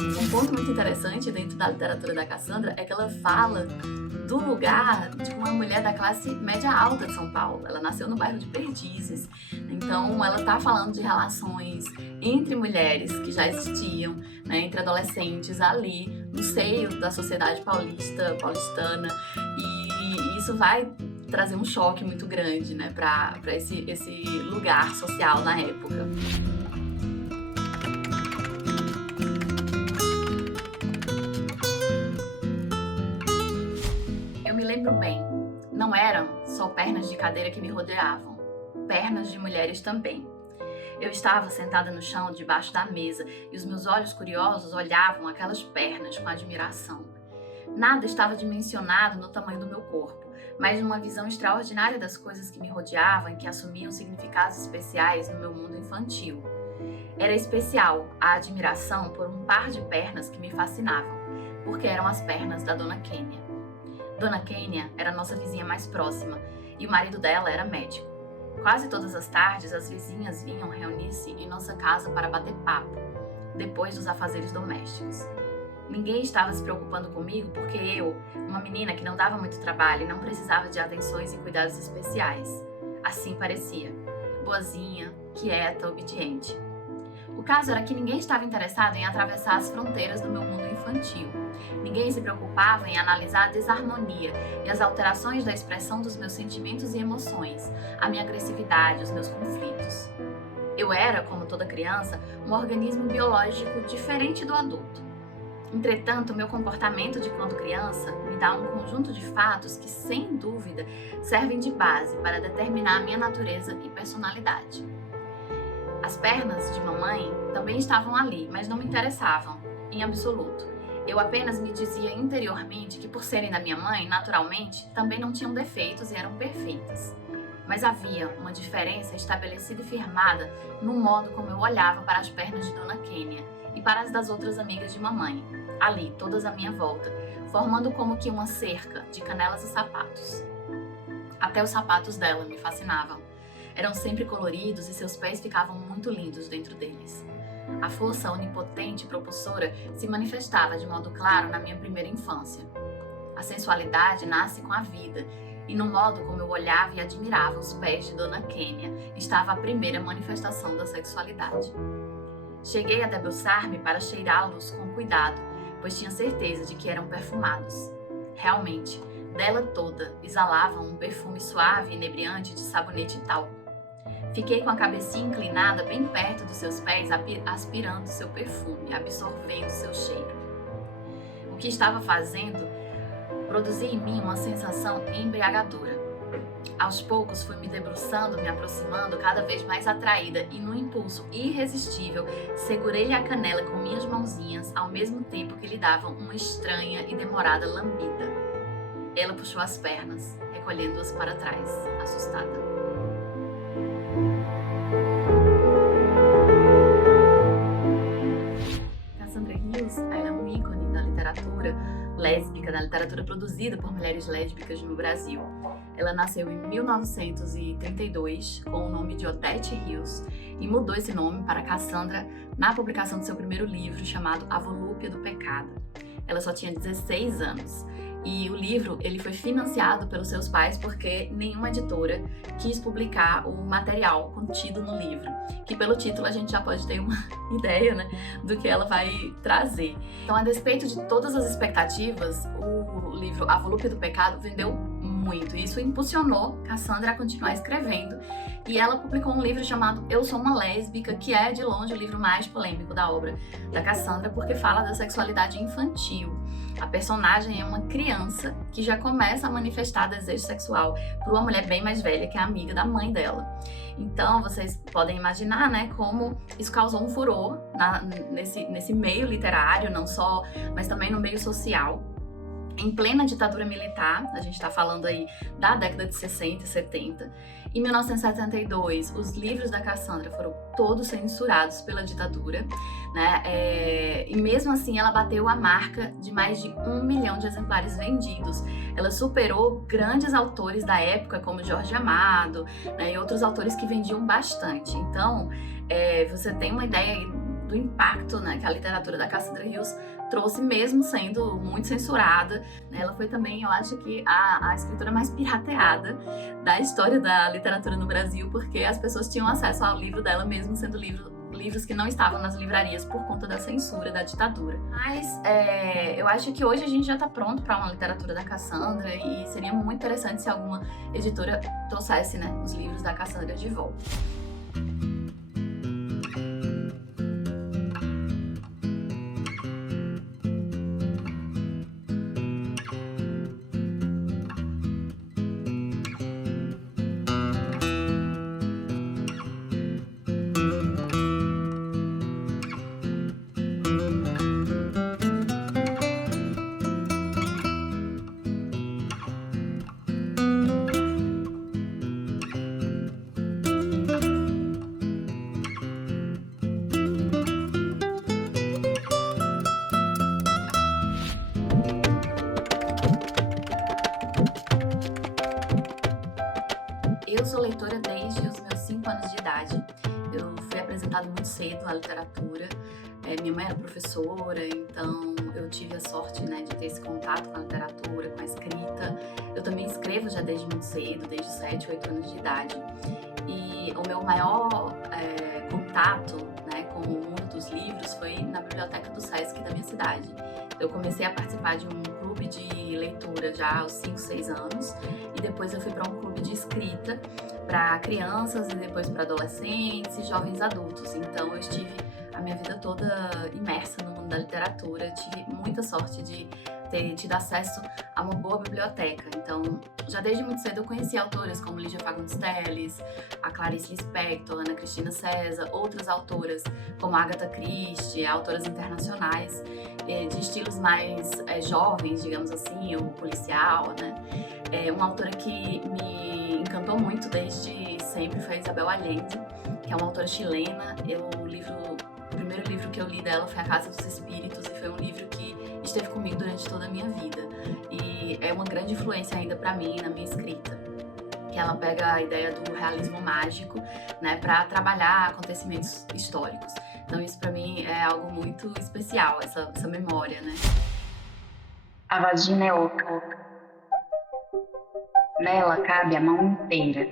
Um ponto muito interessante dentro da literatura da Cassandra é que ela fala do lugar de uma mulher da classe média alta de São Paulo. Ela nasceu no bairro de Perdizes, então ela está falando de relações entre mulheres que já existiam, né, entre adolescentes ali no seio da sociedade paulistana, e isso vai trazer um choque muito grande, né, para esse lugar social na época. Eu me lembro bem, não eram só pernas de cadeira que me rodeavam, pernas de mulheres também. Eu estava sentada no chão debaixo da mesa e os meus olhos curiosos olhavam aquelas pernas com admiração. Nada estava dimensionado no tamanho do meu corpo, mas numa visão extraordinária das coisas que me rodeavam e que assumiam significados especiais no meu mundo infantil. Era especial a admiração por um par de pernas que me fascinavam, porque eram as pernas da Dona Quênia. Dona Quênia era nossa vizinha mais próxima e o marido dela era médico. Quase todas as tardes, as vizinhas vinham reunir-se em nossa casa para bater papo, depois dos afazeres domésticos. Ninguém estava se preocupando comigo porque eu, uma menina que não dava muito trabalho e não precisava de atenções e cuidados especiais. Assim parecia. Boazinha, quieta, obediente. O caso era que ninguém estava interessado em atravessar as fronteiras do meu mundo infantil. Ninguém se preocupava em analisar a desarmonia e as alterações da expressão dos meus sentimentos e emoções, a minha agressividade, os meus conflitos. Eu era, como toda criança, um organismo biológico diferente do adulto. Entretanto, meu comportamento de quando criança me dá um conjunto de fatos que, sem dúvida, servem de base para determinar a minha natureza e personalidade. As pernas de mamãe também estavam ali, mas não me interessavam, em absoluto. Eu apenas me dizia interiormente que, por serem da minha mãe, naturalmente, também não tinham defeitos e eram perfeitas. Mas havia uma diferença estabelecida e firmada no modo como eu olhava para as pernas de Dona Quênia e para as das outras amigas de mamãe, ali, todas à minha volta, formando como que uma cerca de canelas e sapatos. Até os sapatos dela me fascinavam. Eram sempre coloridos e seus pés ficavam muito lindos dentro deles. A força onipotente e propulsora se manifestava de modo claro na minha primeira infância. A sensualidade nasce com a vida, e no modo como eu olhava e admirava os pés de Dona Quênia estava a primeira manifestação da sexualidade. Cheguei a debruçar-me para cheirá-los com cuidado, pois tinha certeza de que eram perfumados. Realmente, dela toda exalavam um perfume suave e inebriante de sabonete e talco. Fiquei com a cabecinha inclinada bem perto dos seus pés, aspirando seu perfume, absorvendo seu cheiro. O que estava fazendo produzia em mim uma sensação embriagadora. Aos poucos fui me debruçando, me aproximando, cada vez mais atraída e, num impulso irresistível, segurei-lhe a canela com minhas mãozinhas, ao mesmo tempo que lhe davam uma estranha e demorada lambida. Ela puxou as pernas, recolhendo-as para trás, assustada. Cassandra Hills, ela é um ícone da literatura lésbica, da literatura produzida por mulheres lésbicas no Brasil. Ela nasceu em 1932 com o nome de Odete Hills e mudou esse nome para Cassandra na publicação do seu primeiro livro chamado A Volúpia do Pecado. Ela só tinha 16 anos. E o livro ele foi financiado pelos seus pais porque nenhuma editora quis publicar o material contido no livro, que pelo título a gente já pode ter uma ideia, né, do que ela vai trazer. Então, a despeito de todas as expectativas, o livro A Volúpia do Pecado vendeu muito, e isso impulsionou Cassandra a continuar escrevendo, e ela publicou um livro chamado Eu Sou Uma Lésbica, que é de longe o livro mais polêmico da obra da Cassandra, porque fala da sexualidade infantil. A personagem é uma criança que já começa a manifestar desejo sexual por uma mulher bem mais velha, que é amiga da mãe dela. Então, vocês podem imaginar, né, como isso causou um furor nesse meio literário, não só, mas também no meio social. em plena ditadura militar, a gente está falando aí da década de 60 e 70. Em 1972, os livros da Cassandra foram todos censurados pela ditadura, né? E mesmo assim ela bateu a marca de mais de 1 milhão de exemplares vendidos. Ela superou grandes autores da época, como Jorge Amado, né? E outros autores que vendiam bastante. Então, você tem uma ideia aí do impacto, né, que a literatura da Cassandra Rios trouxe, mesmo sendo muito censurada. Ela foi também, eu acho que, a escritora mais pirateada da história da literatura no Brasil, porque as pessoas tinham acesso ao livro dela, mesmo sendo livros que não estavam nas livrarias por conta da censura da ditadura. Mas eu acho que hoje a gente já está pronto para uma literatura da Cassandra e seria muito interessante se alguma editora trouxesse, né, os livros da Cassandra de volta. Eu sou leitora desde os meus 5 anos de idade. Eu fui apresentada muito cedo à literatura. Minha mãe era professora, então eu tive a sorte, né, de ter esse contato com a literatura, com a escrita. Eu também escrevo já desde muito cedo, desde 7, 8 anos de idade. E o meu maior contato, né, com o mundo dos livros foi na biblioteca do Sesc da minha cidade. Eu comecei a participar de um clube de leitura já aos 5, 6 anos e depois eu fui para um clube de escrita para crianças e depois para adolescentes e jovens adultos. Então eu estive a minha vida toda imersa no mundo da literatura, tive muita sorte de ter tido acesso a uma boa biblioteca. Então, já desde muito cedo eu conheci autoras como Lígia Fagundes Telles, a Clarice Lispector, Ana Cristina César, outras autoras como Agatha Christie, autoras internacionais de estilos mais jovens, digamos assim, o policial, né? Uma autora que me encantou muito desde sempre foi a Isabel Allende, que é uma autora chilena. O primeiro livro que eu li dela foi A Casa dos Espíritos e foi um livro que esteve comigo durante toda a minha vida e é uma grande influência ainda para mim na minha escrita, que ela pega a ideia do realismo mágico, né, para trabalhar acontecimentos históricos. Então isso para mim é algo muito especial, essa memória, né? A vagina é oca. Nela cabe a mão inteira.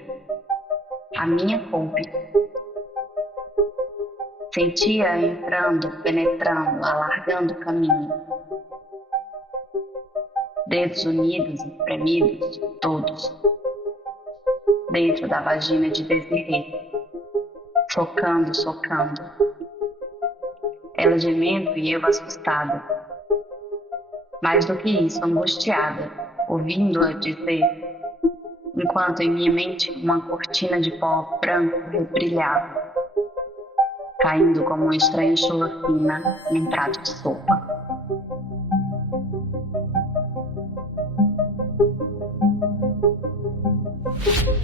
A minha coube. Sentia entrando, penetrando, alargando o caminho. Dedos unidos e espremidos, todos. Dentro da vagina de Desirê. Socando, socando. Ela gemendo e eu assustada. Mais do que isso, angustiada, ouvindo-a dizer, enquanto em minha mente uma cortina de pó branco rebrilhava, caindo como uma estranha chuva fina em um prato de sopa.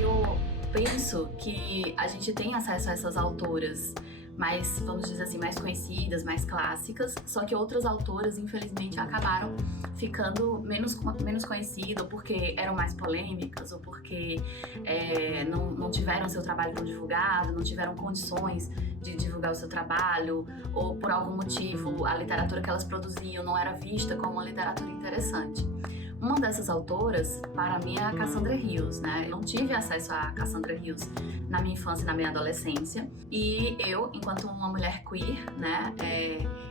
Eu penso que a gente tem acesso a essas autoras mais, vamos dizer assim, mais conhecidas, mais clássicas, só que outras autoras, infelizmente, acabaram ficando menos conhecidas, ou porque eram mais polêmicas, ou porque não tiveram seu trabalho tão divulgado, não tiveram condições de divulgar o seu trabalho, ou por algum motivo a literatura que elas produziam não era vista como uma literatura interessante. Uma dessas autoras, para mim, é a Cassandra Rios, né? Eu não tive acesso a Cassandra Rios na minha infância e na minha adolescência. E eu, enquanto uma mulher queer, né,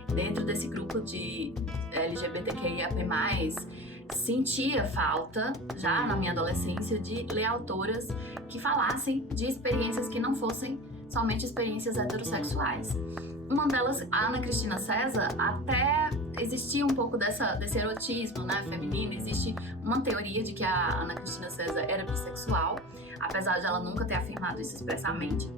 dentro desse grupo de LGBTQIAP+, sentia falta, já na minha adolescência, de ler autoras que falassem de experiências que não fossem somente experiências heterossexuais. Uma delas, a Ana Cristina César, até existia um pouco desse erotismo, né, feminino. Existe uma teoria de que a Ana Cristina César era bissexual, apesar de ela nunca ter afirmado isso expressamente.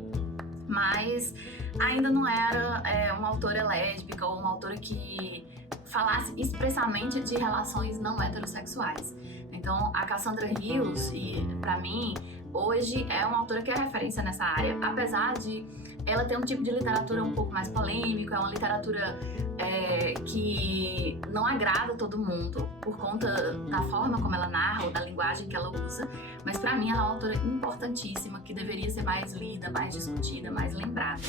Mas ainda não era uma autora lésbica ou uma autora que falasse expressamente de relações não heterossexuais. Então, a Cassandra Rios, para mim, hoje é uma autora que é referência nessa área, apesar de ela ter um tipo de literatura um pouco mais polêmico, é uma literatura que não agrada todo mundo por conta da forma como ela narra ou da linguagem que ela usa, mas para mim ela é uma autora importantíssima que deveria ser mais lida, mais discutida, mais lembrada.